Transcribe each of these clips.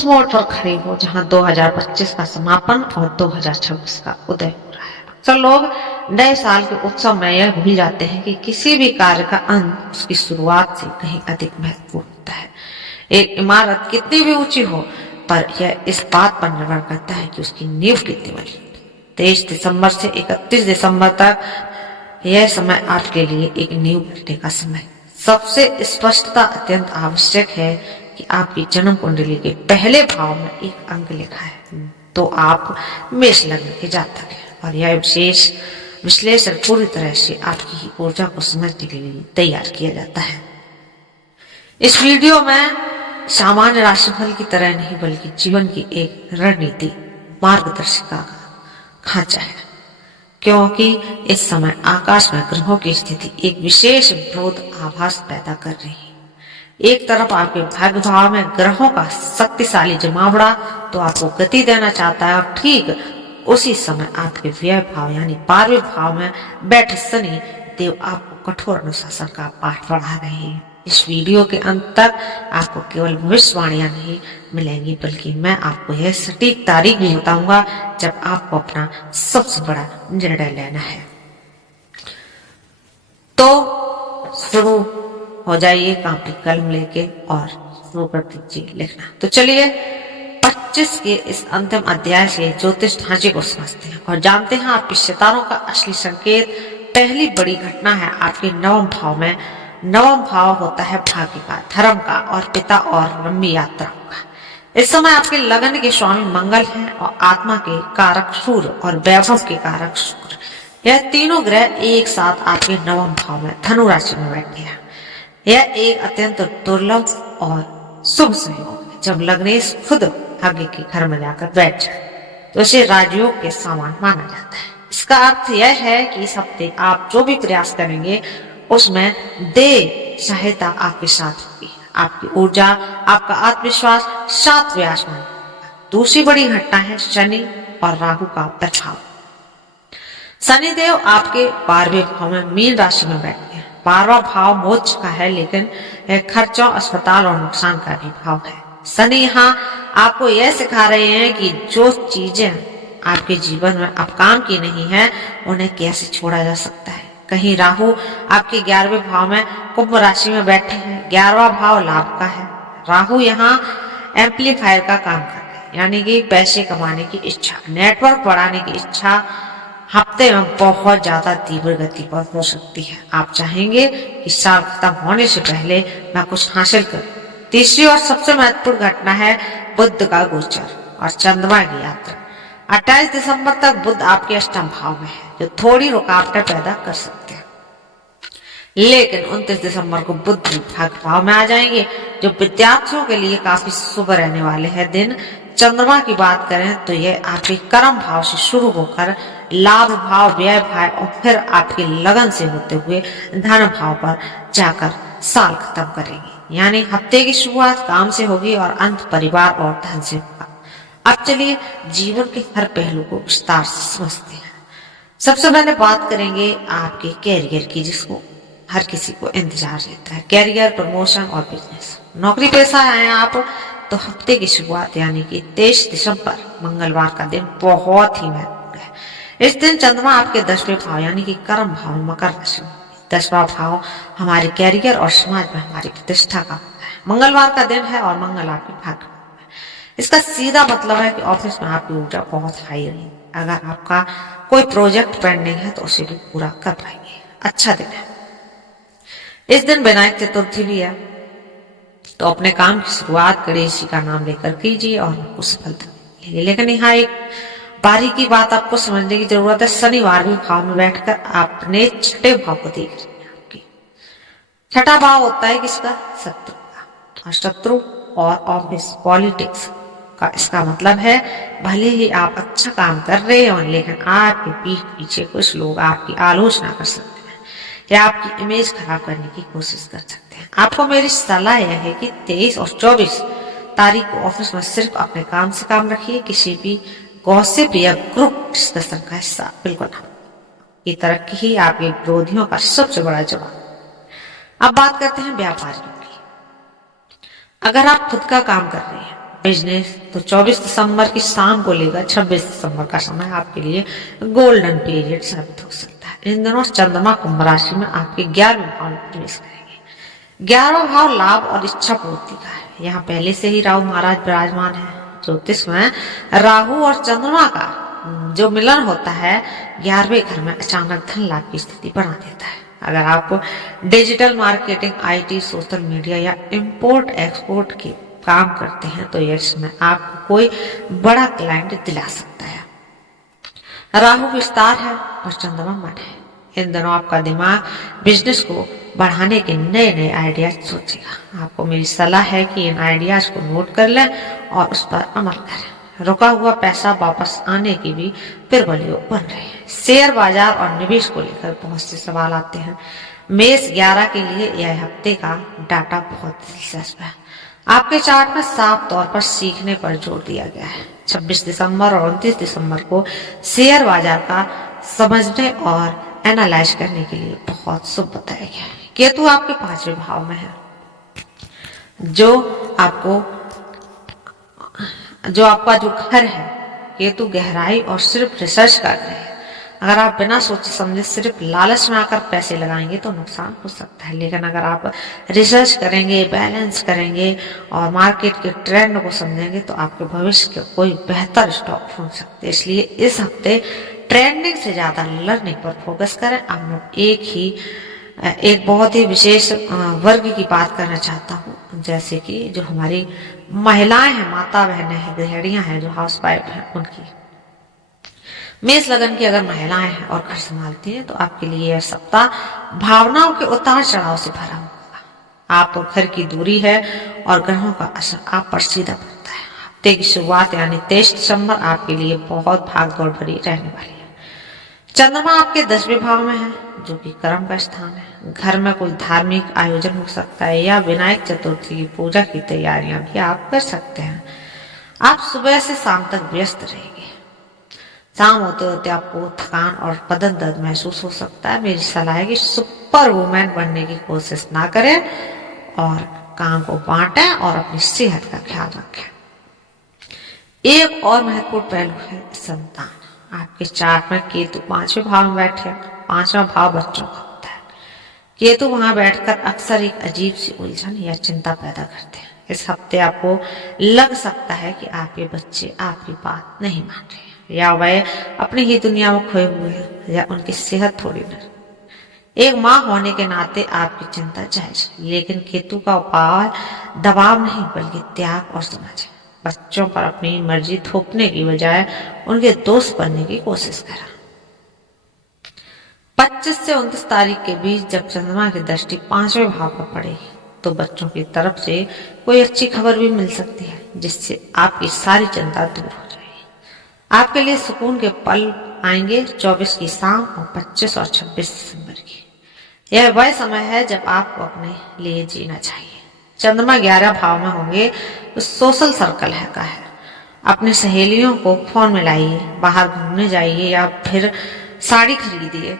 उस मोड़ पर खड़े हो जहां 2025 का समापन और 2026 का उदय हो रहा है। अक्सर लोग नए साल के उत्सव में यह भूल जाते हैं कि किसी भी कार्य का अंत उसकी शुरुआत से कहीं अधिक महत्वपूर्ण होता है। एक इमारत कितनी भी ऊंची हो, पर यह इस बात पर निर्भर करता है कि उसकी नींव कितनी मजबूत है। 23 दिसंबर से 31 दिसंबर तक यह समय आपके लिए एक नींव रखने का समय। सबसे स्पष्टता अत्यंत आवश्यक है कि आपकी जन्म कुंडली के पहले भाव में एक अंक लिखा है तो आप मेष लग्न के जातक हैं, और यह विशेष विश्लेषण पूरी तरह से आपकी ही ऊर्जा को समझने के लिए तैयार किया जाता है। इस वीडियो में सामान्य राशिफल की तरह नहीं, बल्कि जीवन की एक रणनीति मार्गदर्शिका का खांचा है, क्योंकि इस समय आकाश में ग्रहों की स्थिति एक विशेष विरोध आभास पैदा कर रही है। एक तरफ आपके भाग्य भाव में ग्रहों का शक्तिशाली जमावड़ा तो आपको गति देना चाहता है, और ठीक उसी समय आपके व्यय भाव यानी 12वें भाव में बैठे शनि देव आपको कठोर अनुशासन का पाठ पढ़ा रहे हैं। इस वीडियो के अंत तक आपको केवल भविष्यवाणियां नहीं मिलेंगी, बल्कि मैं आपको यह सटीक तारीख भी बताऊंगा जब आपको अपना सबसे बड़ा निर्णय लेना है। तो शुरू हो जाइए कापी कलम लेके और शुरू कर दीजिए लिखना। तो चलिए 25 के इस अंतिम अध्याय से ज्योतिष ढांचे को समझते हैं और जानते हैं आपके सितारों का असली संकेत। पहली बड़ी घटना है आपके नवम भाव में। नवम भाव होता है भाग्य का, धर्म का और पिता और लंबी यात्राओं का। इस समय आपके लगन के स्वामी मंगल हैं और आत्मा के कारक सूर्य और वैभव के कारक शुक्र, यह तीनों ग्रह एक साथ आपके नवम भाव में धनु राशि में बैठे हैं। यह एक अत्यंत दुर्लभ और शुभ संयोग है। जब लग्नेश खुद भाग्य के घर में जाकर बैठ जाए तो इसे राजयोग के समान माना जाता है। इसका अर्थ यह है कि इस हफ्ते आप जो भी प्रयास करेंगे उसमें देव सहायता आपके साथ होगी। आपकी ऊर्जा, आपका आत्मविश्वास 7वें आसमान। दूसरी बड़ी घटना है शनि और राहु का प्रभाव। शनिदेव आपके 12वें भाव में मीन राशि में बैठे हैं। 12वां भाव मोक्ष का है, लेकिन यह खर्चों, अस्पताल और नुकसान का भी भाव है। शनि यहाँ आपको यह सिखा रहे हैं कि जो चीजें आपके जीवन में अब काम की नहीं है उन्हें कैसे छोड़ा जा सकता है। कहीं राहु आपके 11वें भाव में कुंभ राशि में बैठे हैं। 11वां भाव लाभ का है। राहु यहाँ एम्पलीफायर का काम कर रहे हैं, यानी कि पैसे कमाने की इच्छा, नेटवर्क बढ़ाने की इच्छा हफ्ते में बहुत ज्यादा तीव्र गति पर हो सकती है। आप चाहेंगे कि साल खत्म होने से पहले मैं कुछ हासिल करूं। तीसरी और सबसे महत्वपूर्ण घटना है बुध का गोचर और चंद्रमा की यात्रा। 28 दिसंबर तक बुध आपके अष्टम भाव में है, जो थोड़ी रुकावटें पैदा कर सकते हैं, लेकिन 29 दिसंबर को बुध भाग्य भाव में आ जाएंगे, जो विद्यार्थियों के लिए काफी शुभ रहने वाले हैं दिन। चंद्रमा की बात करें तो यह आपके कर्म भाव से शुरू होकर लाभ भाव, व्यय भाव और फिर आपके लगन से होते हुए धन भाव पर जाकर साल खत्म करेंगे। यानी हफ्ते की शुरुआत काम से होगी और अंत परिवार और धन से होगा। अब चलिए जीवन के हर पहलू को विस्तार से समझते हैं। सबसे पहले बात करेंगे आपके कैरियर की, जिसको हर किसी को इंतजार रहता है। कैरियर, प्रमोशन और बिजनेस। नौकरी पेशा है आप तो हफ्ते की शुरुआत यानी कि 23 दिसंबर मंगलवार का दिन बहुत ही महत्वपूर्ण है। इस दिन चंद्रमा आपके 10वें भाव यानी कि कर्म भाव मकर राशि में। 10वां भाव हमारे कैरियर और समाज में हमारी प्रतिष्ठा का होता है। मंगलवार का दिन है और मंगल आपके भाग्य में। इसका सीधा मतलब है कि ऑफिस में आपकी ऊर्जा बहुत हाई रही। अगर आपका कोई प्रोजेक्ट पेंडिंग है तो उसे भी पूरा कर पाएंगे। अच्छा दिन है। इस दिन विनायक चतुर्थी भी है, तो अपने काम की शुरुआत गणेश जी का नाम लेकर कीजिए और आपको सफलता मिलेगी। लेकिन यहाँ एक बारीकी बात आपको समझने की जरूरत है। शनिवार भी भाव में बैठकर आपने छठे भाव को देख लिया। आपकी छठा भाव होता है किसका? शत्रु का। और शत्रु और ऑफिस पॉलिटिक्स का इसका मतलब है भले ही आप अच्छा काम कर रहे हो, लेकिन आपके पीठ पीछे कुछ लोग आपकी आलोचना कर सकते हैं या आपकी इमेज खराब करने की कोशिश कर सकते हैं। आपको मेरी सलाह यह है कि 23 और 24 तारीख को ऑफिस में सिर्फ अपने काम से काम रखिए। किसी भी गॉसिप या ग्रुप डिस्कशन का हिस्सा बिल्कुल ना। ये तरक्की ही आपके विरोधियों का सबसे बड़ा जवाब। अब बात करते हैं व्यापारियों की। अगर आप खुद का काम कर रहे हैं, बिजनेस तो 24 दिसंबर की शाम को लेकर 26 दिसंबर का समय आपके लिए गोल्डन पीरियड साबित हो सकता है। इन दिनों चंद्रमा कुंभ राशि में आपके 11वें भाव में प्रवेश करेंगे। 11वां भाव लाभ और इच्छा पूर्ति का है। यहाँ पहले से ही राहु महाराज विराजमान है। ज्योतिष में राहु और चंद्रमा का जो मिलन होता है 11वें घर में अचानक धन लाभ की स्थिति बना देता है। अगर आप digital marketing, IT, social media या इंपोर्ट एक्सपोर्ट के काम करते हैं तो यह समय आपको कोई बड़ा क्लाइंट दिला सकता है। राहु विस्तार है और चंद्रमा मन है। इन दिनों आपका दिमाग बिजनेस को बढ़ाने के नए नए आइडियाज सोचेगा। आपको मेरी सलाह है कि इन आइडियाज को नोट कर लें और उस पर अमल करें। रुका हुआ पैसा वापस आने की भी प्रबल योग बन रहे हैं। शेयर बाजार और निवेश को लेकर बहुत से सवाल आते हैं। मेष 11 के लिए यह हफ्ते का डाटा बहुत दिलचस्प है। आपके चार्ट में साफ तौर पर सीखने पर जोर दिया गया है। 26 दिसंबर और 29 दिसंबर को शेयर बाजार का समझने और एनालाइज करने के लिए बहुत शुभ बताया गया है। केतु आपके 5वें भाव में है, जो आपका जो घर है। केतु गहराई और सिर्फ रिसर्च कर रहे हैं। अगर आप बिना सोचे समझे सिर्फ लालच में आकर पैसे लगाएंगे तो नुकसान हो सकता है, लेकिन अगर आप रिसर्च करेंगे, बैलेंस करेंगे और मार्केट के ट्रेंड को समझेंगे तो आपके भविष्य के कोई बेहतर स्टॉक हो सकते हैं। इसलिए इस हफ्ते ट्रेंडिंग से ज्यादा लर्निंग पर फोकस करें। अब मैं एक बहुत ही विशेष वर्ग की बात करना चाहता हूँ, जैसे कि जो हमारी महिलाएं हैं, माता बहनें हैं, गृहिणियां हैं, जो हाउस वाइफ हैं, उनकी। मेष लगन की अगर महिलाएं हैं और घर संभालती हैं तो आपके लिए यह सप्ताह भावनाओं के उतार चढ़ाव से भरा होगा। आप और घर की दूरी है और ग्रहों का असर आप पर सीधा पड़ता है। हफ्ते की शुरुआत यानी 23 दिसंबर आपके लिए बहुत भागदौड़ भरी रहने वाली है। चंद्रमा आपके 10वें भाव में है, जो कि कर्म का स्थान है। घर में कोई धार्मिक आयोजन हो सकता है या विनायक चतुर्थी की पूजा की तैयारियां भी आप कर सकते हैं। आप सुबह से शाम तक व्यस्त रहेंगे। शाम होते होते आपको थकान और बदन दर्द महसूस हो सकता है। मेरी सलाह है कि सुपर वुमेन बनने की कोशिश ना करें और काम को बांटें और अपनी सेहत का ख्याल रखें। एक और महत्वपूर्ण पहलू है संतान। आपके चार्ट में केतु 5वें भाव में बैठे। 5वां भाव बच्चों का होता है। केतु वहां बैठकर अक्सर एक अजीब सी उलझन या चिंता पैदा करते हैं। इस हफ्ते आपको लग सकता है कि आपके बच्चे आपकी बात नहीं मान रहे, या वह अपनी ही दुनिया में खोए हुए हैं, या उनकी सेहत थोड़ी डर। एक माँ होने के नाते आपकी चिंता जायज है, लेकिन केतु का उपाय दबाव नहीं बल्कि त्याग और समझ है। बच्चों पर अपनी मर्जी थोपने की बजाय उनके दोस्त बनने की कोशिश करें। 25 से 29 तारीख के बीच जब चंद्रमा की दृष्टि 5वें भाव पर पड़ेगी तो बच्चों की तरफ से कोई अच्छी खबर भी मिल सकती है, जिससे आपकी सारी चिंता दूर हो जाएगी। आपके लिए सुकून के पल आएंगे 24 की शाम और 25 और 26 दिसंबर की। यह वह समय है जब आपको अपने लिए जीना चाहिए। चंद्रमा 11 भाव में होंगे तो सोशल सर्कल है का है। अपनी सहेलियों को फोन में लाइए, बाहर घूमने जाइए या फिर साड़ी खरीदिए,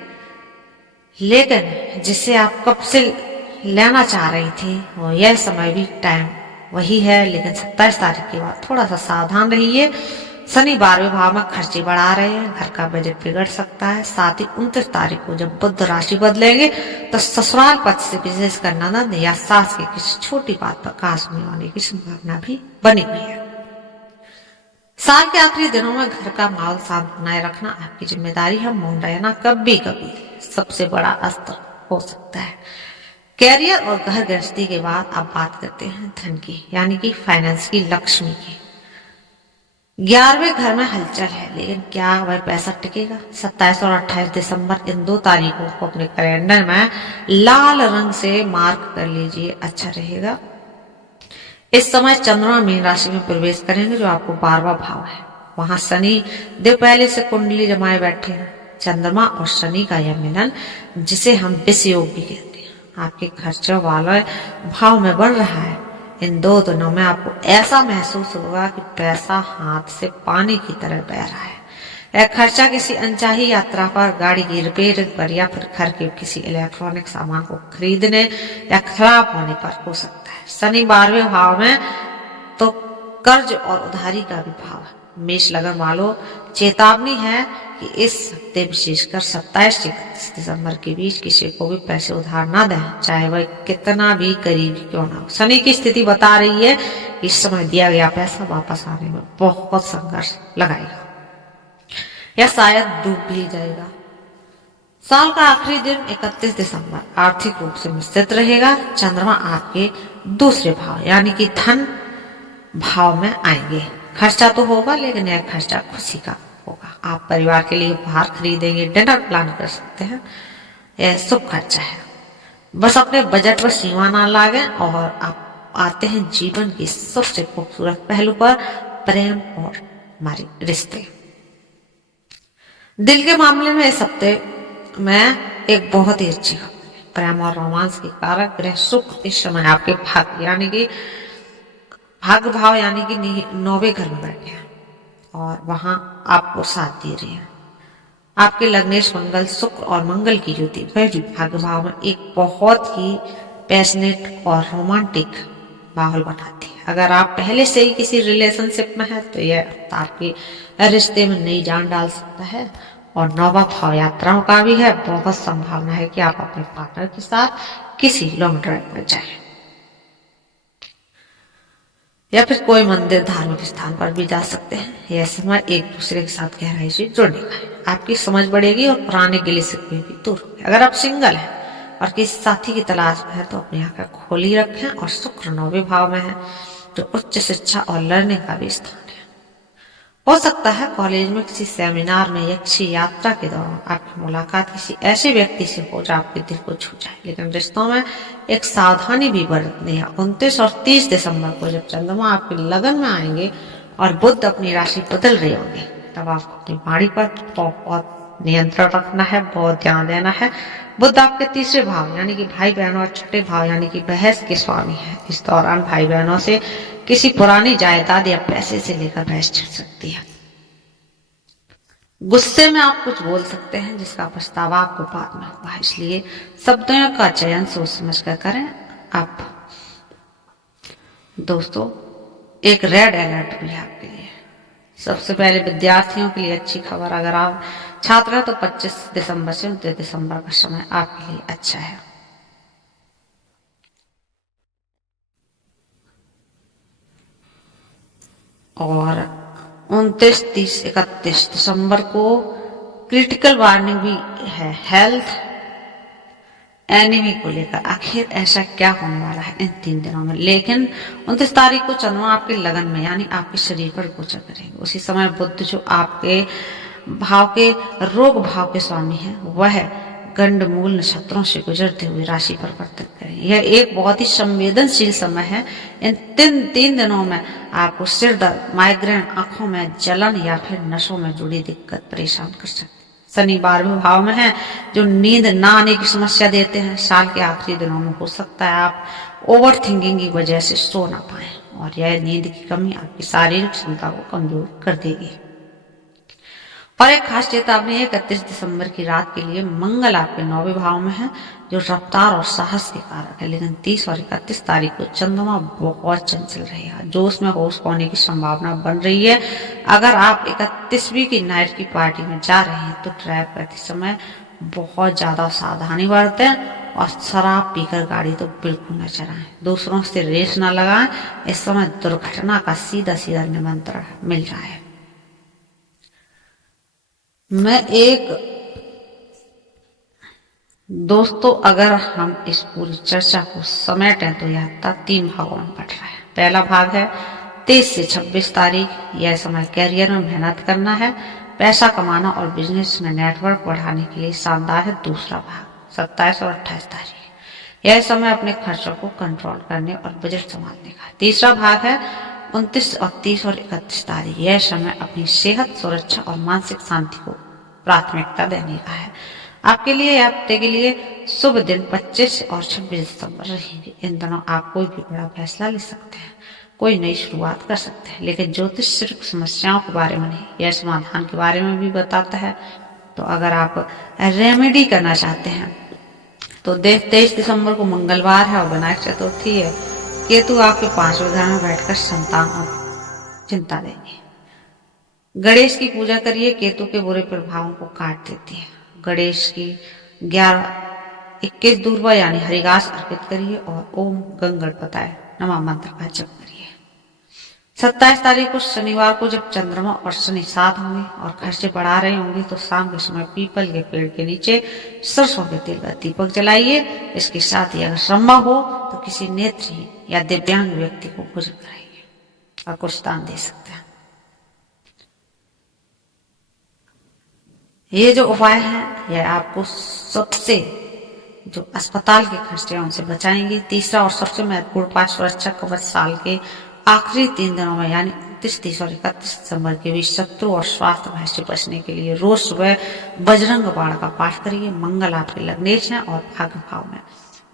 लेकिन जिसे आप कब से लेना चाह रही थी वो यह समय भी टाइम वही है, लेकिन 27 तारीख के बाद थोड़ा सा सावधान रहिए। शनि 12वें भाव में खर्चे बढ़ा रहे हैं, घर का बजट बिगड़ सकता है। साथ ही 29 तारीख को जब बुध राशि बदलेंगे तो ससुराल पक्ष से विशेष कर ननद या सास की किसी छोटी बात पर कास में आने की संभावना भी बनी हुई है। साल के आखिरी दिनों में घर का माहौल शांत बनाए रखना आपकी जिम्मेदारी है। मौन रहना कभी कभी सबसे बड़ा अस्त्र हो सकता है। कैरियर और घर गृहस्थी के बाद आप बात करते हैं धन की, यानी कि फाइनेंस की, लक्ष्मी की। 11वें घर में हलचल है, लेकिन क्या वह पैसा टिकेगा? 27 और 28 दिसंबर इन 2 तारीखों को अपने कैलेंडर में लाल रंग से मार्क कर लीजिए, अच्छा रहेगा। इस समय चंद्रमा मीन राशि में प्रवेश करेंगे, जो आपको 12वां भाव है। वहां शनि देव पहले से कुंडली जमाए बैठे हैं। चंद्रमा और शनि का यह मिलन, जिसे हम विष योग भी कहते हैं, आपके खर्चों वाले भाव में बढ़ रहा है। इन 2 दिनों में आपको ऐसा महसूस होगा कि पैसा हाथ से पानी की तरह बह रहा है। यह खर्चा किसी अनचाही यात्रा पर, गाड़ी की रिपेयरिंग पर या फिर घर के किसी इलेक्ट्रॉनिक सामान को खरीदने या खराब होने पर हो सकता है। शनि 12वें भाव में तो कर्ज और उधारी का भी भाव है। मेष लगन वालों, चेतावनी है कि इस हफ्ते विशेषकर 27 से 31 दिसंबर के बीच किसी को भी पैसे उधार ना दें, चाहे वह कितना भी करीबी क्यों ना हो। शनि की स्थिति बता रही है कि इस समय दिया गया पैसा वापस आने में बहुत संघर्ष लगाएगा या शायद डूब भी जाएगा। साल का आखिरी दिन 31 दिसंबर आर्थिक रूप से मिश्रित रहेगा। चंद्रमा आपके दूसरे भाव यानी कि धन भाव में आएंगे। खर्चा तो होगा, लेकिन यह खर्चा खुशी का होगा। आप परिवार के लिए उपहार खरीदेंगे, डिनर प्लान कर सकते हैं, यह शुभ खर्चा है। बस अपने बजट पर सीमा ना लागें। और आप आते हैं जीवन के सबसे खूबसूरत पहलू पर, प्रेम और हमारे रिश्ते। दिल के मामले में इस हफ्ते में एक बहुत ही अच्छी खबर है। प्रेम और रोमांस के कारक ग्रह शुक्र इस समय आपके भाग्य यानी कि भाग्य भाव यानी कि 9वें घर में बैठे हैं और वहां आपको साथ दे रहे हैं। आपके लग्नेश मंगल, शुक्र और मंगल की युति वह भी भाग्य भाव में एक बहुत ही पैशनेट और रोमांटिक माहौल बनाती है। अगर आप पहले से ही किसी रिलेशनशिप में है तो यह आपके रिश्ते में नई जान डाल सकता है। और 9वां भाव यात्राओं का भी है। बहुत संभावना है कि आप अपने पार्टनर के साथ किसी लॉन्ग ड्राइव पर जाएं या फिर कोई मंदिर धार्मिक स्थान पर भी जा सकते हैं। यह समय एक दूसरे के साथ गहराई से जुड़ने का है। आपकी समझ बढ़ेगी और पुराने गिले शिकवे भी दूर होंगे। अगर आप सिंगल हैं और किसी साथी की तलाश में है तो अपनी आंखें खोली रखें। और शुक्र 9वें भाव में है जो उच्च शिक्षा और लर्निंग का भी स्थान है। हो सकता है कॉलेज में किसी सेमिनार में या किसी यात्रा के दौरान आपकी मुलाकात किसी ऐसे व्यक्ति से हो जो आपके दिल को छू जाए। लेकिन रिश्तों में एक सावधानी भी बरतनी है। 29 और 30 दिसंबर को जब चंद्रमा आपके लगन में आएंगे और बुध अपनी राशि बदल रहे होंगे, तब आपको अपनी वाणी पर बहुत नियंत्रण रखना है, बहुत ध्यान देना है। बुध आपके तीसरे भाव यानी कि भाई बहनों और छठे भाव यानी कि बहस के स्वामी है। इस दौरान भाई बहनों से किसी पुरानी जायदाद या पैसे से लेकर बहस छिड़ सकती है। गुस्से में आप कुछ बोल सकते हैं जिसका पछतावा आपको बाद में होगा, इसलिए शब्दों का चयन सोच समझ कर करें। आप दोस्तों, एक रेड अलर्ट भी है आपके लिए। सबसे पहले विद्यार्थियों के लिए अच्छी खबर, अगर आप छात्र हैं तो 25 दिसंबर से 29 दिसंबर का समय आपके लिए अच्छा है। और 29, 30, 31 दिसंबर को क्रिटिकल वार्निंग भी है हेल्थ एनिमी को लेकर। आखिर ऐसा क्या होने वाला है इन 3 दिनों में। लेकिन 29 तारीख को चंद्रमा आपके लगन में यानी आपके शरीर पर गोचर करेंगे। उसी समय बुध जो आपके भाव के रोग भाव के स्वामी है वह गंडमूल नक्षत्रों से गुजरते हुए राशि परिवर्तन करें। यह एक बहुत ही संवेदनशील समय है। इन 3 दिनों में आपको सिर दर्द, माइग्रेन, आंखों में जलन या फिर नसों में जुड़ी दिक्कत परेशान कर सकती है। शनि 12वें भाव में है जो नींद ना आने की समस्या देते हैं। साल के आखिरी दिनों में हो सकता है आप ओवर थिंकिंग की वजह से सो ना पाए और यह नींद की कमी आपकी शारीरिक क्षमता को कमजोर कर देगी। और एक खास चेतावनी है 31 दिसंबर की रात के लिए। मंगल आपके 9वें भाव में है जो रफ्तार और साहस के कारक है। लेकिन 30 और 31 तारीख को चंद्रमा बहुत चंचल रहेगा, जोश में होश होने की संभावना बन रही है। अगर आप 31वीं की नाइट की पार्टी में जा रहे हैं तो ड्राइव करते समय बहुत ज्यादा सावधानी बरतें और शराब पीकर गाड़ी तो बिल्कुल न चलाएं। दूसरों से रेस न लगाएं। इस समय दुर्घटना का सीधा सीधा निमंत्रण मिल रहा है। दोस्तों, अगर हम इस पूरी चर्चा को समेटें तो यह 3 भागों में बट रहा है। पहला भाग है 23 से 26 तारीख। यह समय कैरियर में मेहनत करना है, पैसा कमाना और बिजनेस में नेटवर्क बढ़ाने के लिए शानदार है। दूसरा भाग 27 और 28 तारीख। यह समय अपने खर्चों को कंट्रोल करने और बजट संभालने का। तीसरा भाग है 29 और 30 और 31 तारीख। यह समय अपनी सेहत, सुरक्षा और मानसिक शांति को प्राथमिकता देने का है। आपके लिए हफ्ते के लिए शुभ दिन 25 और 26 दिसंबर रहेंगे। इन दिनों आप कोई भी बड़ा फैसला ले सकते हैं, कोई नई शुरुआत कर सकते हैं। लेकिन ज्योतिष सिर्फ समस्याओं के बारे में नहीं, यह समाधान के बारे में भी बताता है। तो अगर आप रेमेडी करना चाहते हैं तो 23 दिसंबर को मंगलवार है और विनायक चतुर्थी है। केतु आपके 5वें घर में बैठकर संतान और चिंता देंगे। गणेश की पूजा करिए, केतु के बुरे प्रभावों को काट देती है। गणेश की 11-21 दूर्वा यानी हरिघास अर्पित करिए और ओम गंगणपताय नमः मंत्र का जप करिए। 27 तारीख को शनिवार को जब चंद्रमा और शनि साथ होंगे और खर्चे बढ़ा रहे होंगे तो शाम के समय पीपल के पेड़ के नीचे सरसों के तेल का दीपक जलाइए। इसके साथ ही अगर संभव हो तो किसी नेत्रहीन या दिव्यांग व्यक्ति को भोजन कराइए और कुछ दान दे सकते हैं। ये जो उपाय है यह आपको सबसे जो अस्पताल के खर्चे हैं उनसे बचाएंगे। तीसरा और सबसे महत्वपूर्ण उपाय सुरक्षा कवच साल के आखिरी 3 दिनों में यानी 29, 30 और 31 दिसंबर के बीच शत्रु और स्वास्थ्य भय से बचने के लिए रोज सुबह बजरंग बाण का पाठ करिए। मंगल आपके लग्नेश है और भाग्य भाव में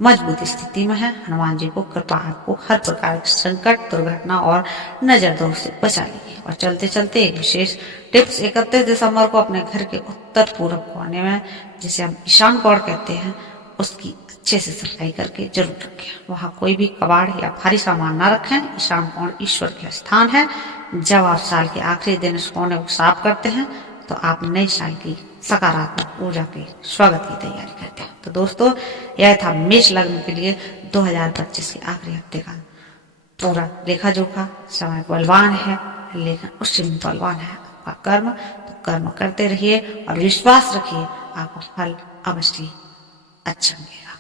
मजबूत स्थिति में है। हनुमान जी को कृपा आपको हर प्रकार के संकट, दुर्घटना और नजर दोष से बचा लेगी। और चलते चलते एक विशेष टिप्स, 31 दिसंबर को अपने घर के उत्तर पूर्व कोने में, जिसे हम ईशान कोण कहते हैं, उसकी अच्छे से सफाई करके जरूर रखें। वहां कोई भी कबाड़ या भारी सामान ना रखें। ईशान कोण ईश्वर के स्थान है। जब आप साल के आखिरी दिन इस कोने को साफ करते हैं तो आप नए साल की सकारात्मक ऊर्जा के स्वागत की तैयारी करते हैं। तो दोस्तों, यह था मेष लग्न के लिए 2025 के आखिरी हफ्ते का पूरा लेखा जोखा। समय बलवान है लेकिन उससे भी बलवान है आपका कर्म। तो कर्म करते रहिए और विश्वास रखिए, आपको फल अवश्य अच्छा मिलेगा।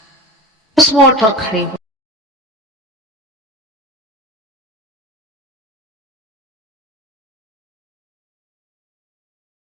उस मोड़ पर खड़े हो